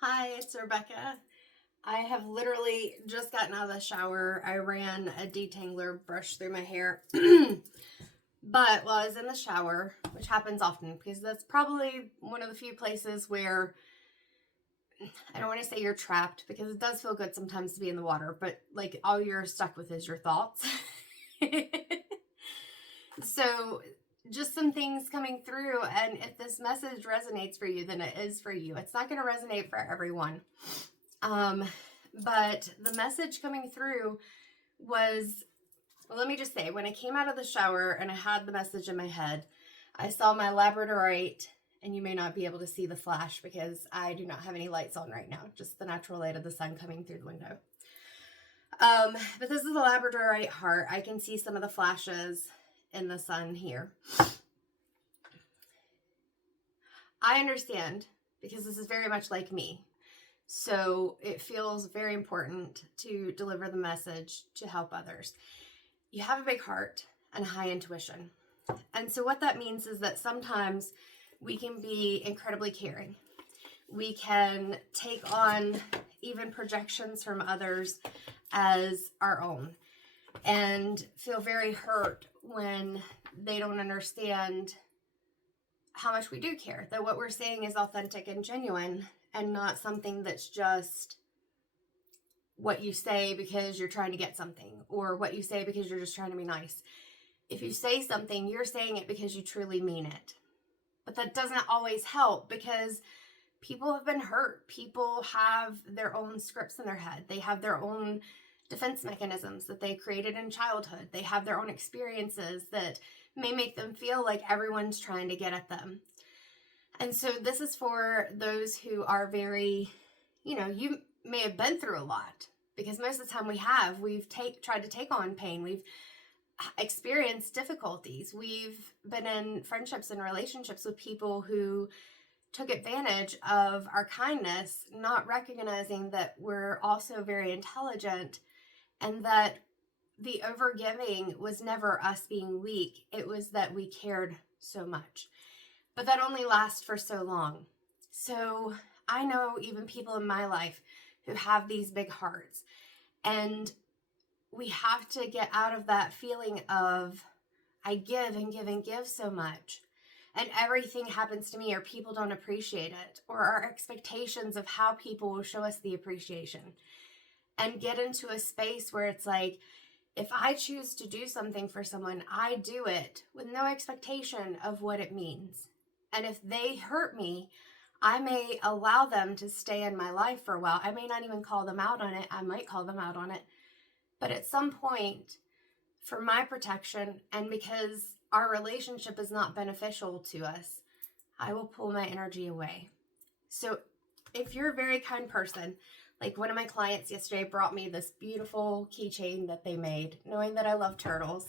Hi, it's Rebecca. I have literally just gotten out of the shower. I ran a detangler brush through my hair. But while I was in the shower, which happens often because that's probably one of the few places where I don't want to say you're trapped because it does feel good sometimes to be in the water, but like all you're stuck with is your thoughts. So just some things coming through, and if this message resonates for you, then it is for you. It's not going to resonate for everyone. But the message coming through was, well, let me just say, when I came out of the shower and I had the message in my head, I saw my Labradorite, and you may not be able to see the flash because I do not have any lights on right now, just the natural light of the sun coming through the window. But this is the Labradorite heart. I can see some of the flashes in the sun here. I understand because this is very much like me. So it feels very important to deliver the message to help others. You have a big heart and high intuition. And so what that means is that sometimes we can be incredibly caring. We can take on even projections from others as our own and feel very hurt when they don't understand how much we do care, that what we're saying is authentic and genuine and not something that's just what you say because you're trying to get something or what you say because you're just trying to be nice. If you say something, you're saying it because you truly mean it. But that doesn't always help because people have been hurt. People have their own scripts in their head. They have their own defense mechanisms that they created in childhood. They have their own experiences that may make them feel like everyone's trying to get at them. And so this is for those who are very, you may have been through a lot because most of the time we've tried to take on pain. We've experienced difficulties. We've been in friendships and relationships with people who took advantage of our kindness, not recognizing that we're also very intelligent and that the overgiving was never us being weak. It was that we cared so much. But that only lasts for so long. So I know even people in my life who have these big hearts. And we have to get out of that feeling of I give and give and give so much. And everything happens to me or people don't appreciate it. Or our expectations of how people will show us the appreciation. And get into a space where it's like, if I choose to do something for someone, I do it with no expectation of what it means. And if they hurt me, I may allow them to stay in my life for a while. I may not even call them out on it. I might call them out on it. But at some point, for my protection and because our relationship is not beneficial to us, I will pull my energy away. So if you're a very kind person, like one of my clients yesterday brought me this beautiful keychain that they made, knowing that I love turtles.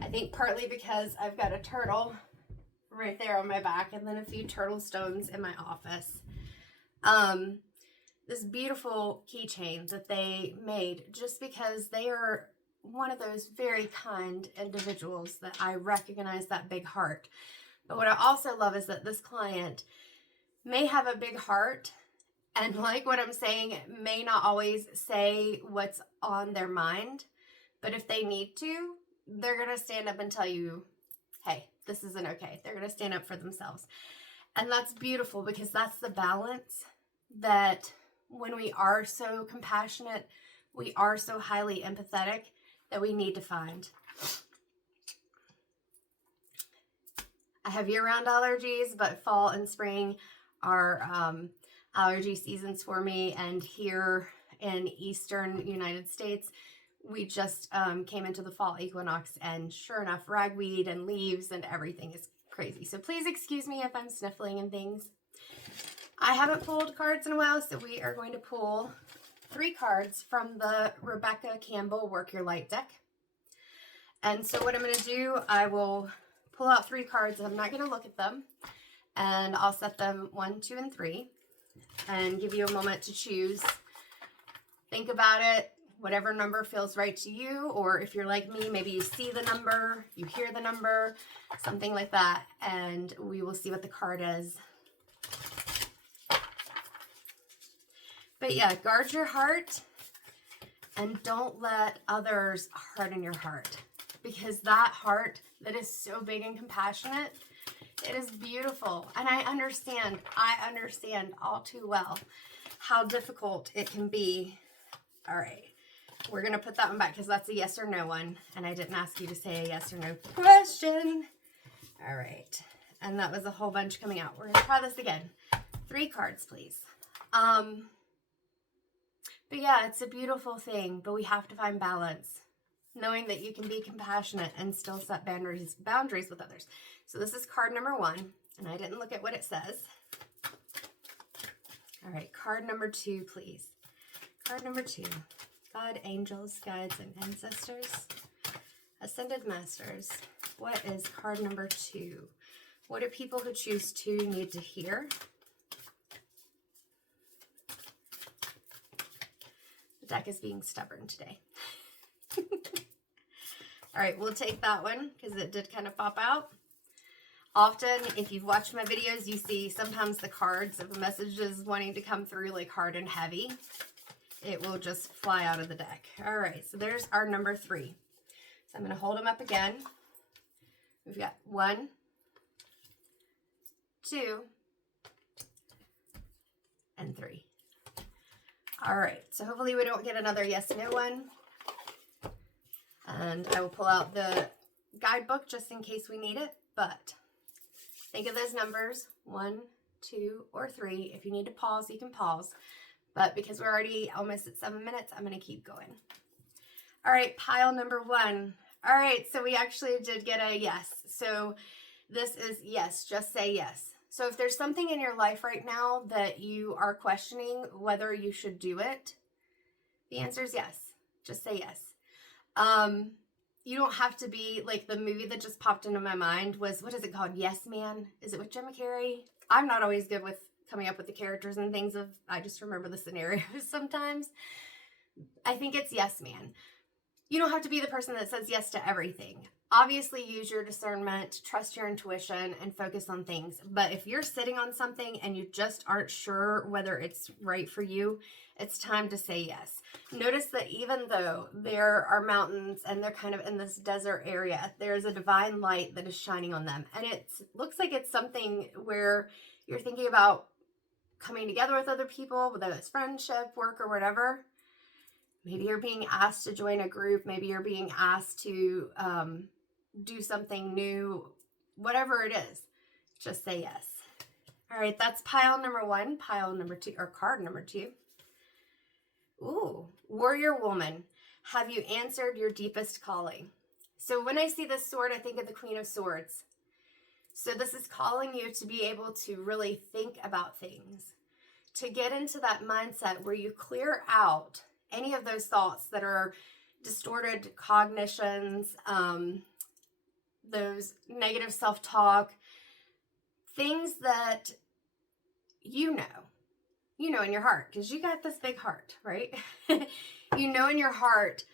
I think partly because I've got a turtle right there on my back and then a few turtle stones in my office. This beautiful keychain that they made just because they are one of those very kind individuals that I recognize that big heart. But what I also love is that this client may have a big heart and like what I'm saying, may not always say what's on their mind, but if they need to, they're going to stand up and tell you, hey, this isn't okay. They're going to stand up for themselves. And that's beautiful because that's the balance that when we are so compassionate, we are so highly empathetic that we need to find. I have year-round allergies, but fall and spring are allergy seasons for me. And here in Eastern United States, we just came into the fall equinox, and sure enough, ragweed and leaves and everything is crazy. So please excuse me if I'm sniffling and things. I haven't pulled cards in a while, so we are going to pull 3 cards from the Rebecca Campbell Work Your Light deck. And so what I'm going to do, I will pull out 3 cards. I'm not going to look at them, and I'll set them 1, 2, and 3 and give you a moment to choose. Think about it. Whatever number feels right to you, or if you're like me, maybe you see the number, you hear the number, something like that, and we will see what the card is. But yeah, guard your heart and don't let others harden your heart, because that heart that is so big and compassionate, it is beautiful. And I understand all too well how difficult it can be. All right, we're going to put that one back because that's a yes or no one. And I didn't ask you to say a yes or no question. All right. And that was a whole bunch coming out. We're going to try this again. 3 cards, please. But yeah, it's a beautiful thing, but we have to find balance, knowing that you can be compassionate and still set boundaries with others. So this is card number 1, and I didn't look at what it says. All right, card number 2, please. Card number 2, God, angels, guides, and ancestors, ascended masters. What is card number 2? What do people who choose 2 need to hear? The deck is being stubborn today. All right, we'll take that one because it did kind of pop out. Often, if you've watched my videos, you see sometimes the cards, if a message is wanting to come through like hard and heavy, it will just fly out of the deck. All right, so there's our number 3. So I'm going to hold them up again. We've got 1, 2, and 3. All right, so hopefully we don't get another yes, no one. And I will pull out the guidebook just in case we need it, but think of those numbers, 1, 2, or 3. If you need to pause, you can pause. But because we're already almost at 7 minutes, I'm going to keep going. All right, pile number 1. All right, so we actually did get a yes. So this is yes, just say yes. So if there's something in your life right now that you are questioning whether you should do it, the answer is yes. Just say yes. You don't have to be like the movie that just popped into my mind was, what is it called? Yes Man? Is it with Jim Carrey? I'm not always good with coming up with the characters and things I just remember the scenarios sometimes. I think it's Yes Man. You don't have to be the person that says yes to everything. Obviously, use your discernment, trust your intuition, and focus on things. But if you're sitting on something and you just aren't sure whether it's right for you, it's time to say yes. Notice that even though there are mountains and they're kind of in this desert area, there's a divine light that is shining on them. And it looks like it's something where you're thinking about coming together with other people, whether it's friendship, work, or whatever. Maybe you're being asked to join a group. Maybe you're being asked to do something new. Whatever it is, just say yes. All right, that's pile number 1. Pile number 2, or card number 2. Ooh, warrior woman. Have you answered your deepest calling? So when I see this sword, I think of the Queen of Swords. So this is calling you to be able to really think about things, to get into that mindset where you clear out any of those thoughts that are distorted cognitions, those negative self-talk, things that you know in your heart, because you got this big heart, right? You know in your heart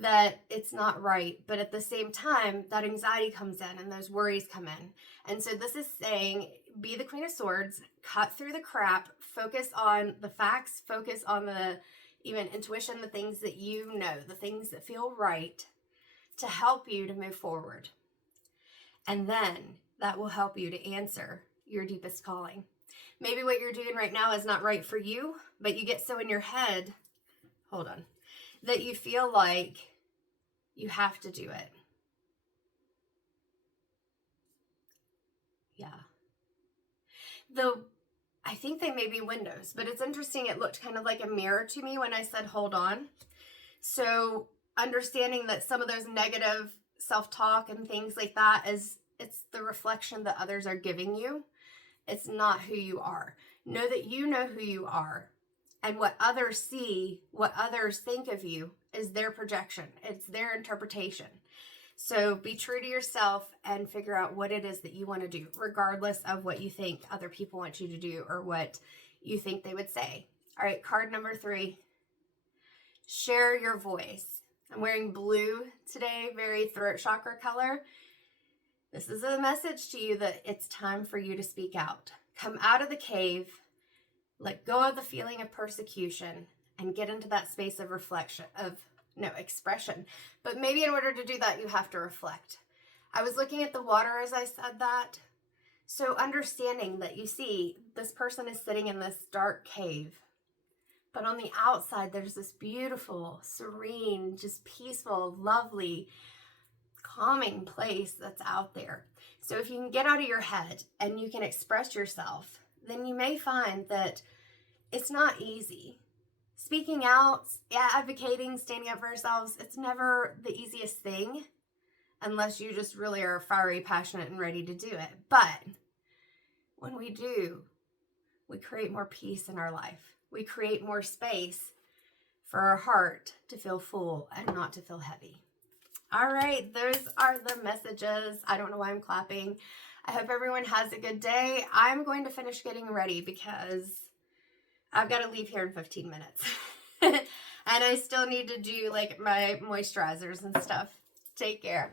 that it's not right, but at the same time, that anxiety comes in and those worries come in. And so this is saying, be the Queen of Swords, cut through the crap, focus on the facts, focus on the even intuition, the things that you know, the things that feel right to help you to move forward. And then that will help you to answer your deepest calling. Maybe what you're doing right now is not right for you, but you get so in your head, hold on, that you feel like you have to do it. Yeah. I think they may be windows, but it's interesting. It looked kind of like a mirror to me when I said, hold on. So understanding that some of those negative self-talk and things like that it's the reflection that others are giving you. It's not who you are. Know that you know who you are, and what others see, what others think of you is their projection. It's their interpretation. So be true to yourself and figure out what it is that you want to do, regardless of what you think other people want you to do or what you think they would say. All right, card number 3. Share your voice. I'm wearing blue today, very throat chakra color. This is a message to you that it's time for you to speak out. Come out of the cave. Let go of the feeling of persecution and get into that space of expression. But maybe in order to do that, you have to reflect. I was looking at the water as I said that. So understanding that, you see, this person is sitting in this dark cave, but on the outside, there's this beautiful, serene, just peaceful, lovely, calming place that's out there. So if you can get out of your head and you can express yourself, then you may find that it's not easy. Speaking out, advocating, standing up for ourselves, it's never the easiest thing unless you just really are fiery, passionate, and ready to do it. But when we do, we create more peace in our life. We create more space for our heart to feel full and not to feel heavy. All right, those are the messages. I don't know why I'm clapping. I hope everyone has a good day. I'm going to finish getting ready because I've got to leave here in 15 minutes. And I still need to do like my moisturizers and stuff. Take care.